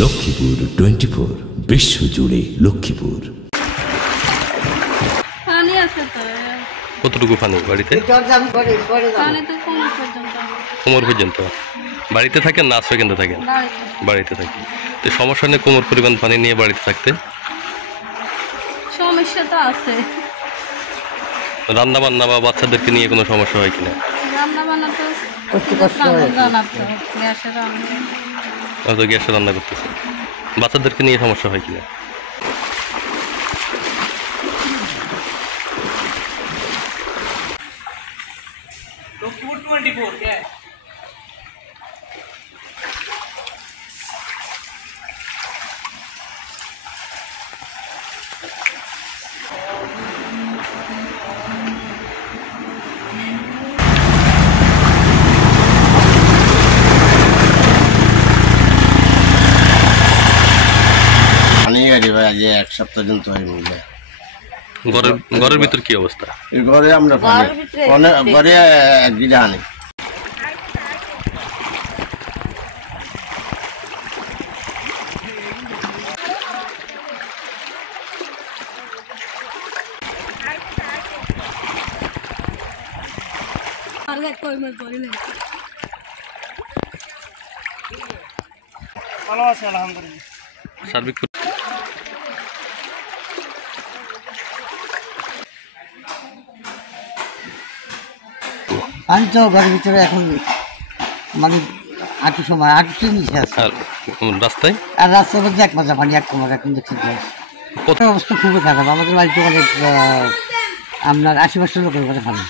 লক্ষ্মীপুর 24 বিশ্বজুড়ে লক্ষ্মীপুর। পানি আছে তো। কতটুকু পানি বাড়িতে? পানি তো কোমর পর্যন্ত। বাড়িতে থাকেন না আশ্রয় কেন্দ্রে থাকেন? বাড়িতে থাকেন। তো সমস্যা নেই কোমর পরিমাণ পানি নিয়ে বাড়িতে থাকতে? সমস্যা তো আছে। রান্না বান্না বা বাচ্চাদেরকে নিয়ে কোনো সমস্যা হয় কিনা? রান্না বান্না তো গ্যাসে রান্না করতেছে। বাচ্চাদেরকে নিয়ে সমস্যা হয় কিনা? আজ এক সপ্তাহ দিন তো ঘরের ভিতর কি অবস্থা? ঘরে আমরা ঘরে এক গিরা আনি। ভালো আছে আলহামদুলিল্লাহ। সার্বিক পানি তো ঘরের ভিতরে এখন মানে আটু সময় আটু নিচে আছে। রাস্তায় আর রাস্তার মধ্যে এক মাজা পানি এক কোমর এখন দেখছি অবস্থা খুবই খারাপ। আমাদের বাড়িতে অনেক আপনার 80% লোকের ঘরে পানি।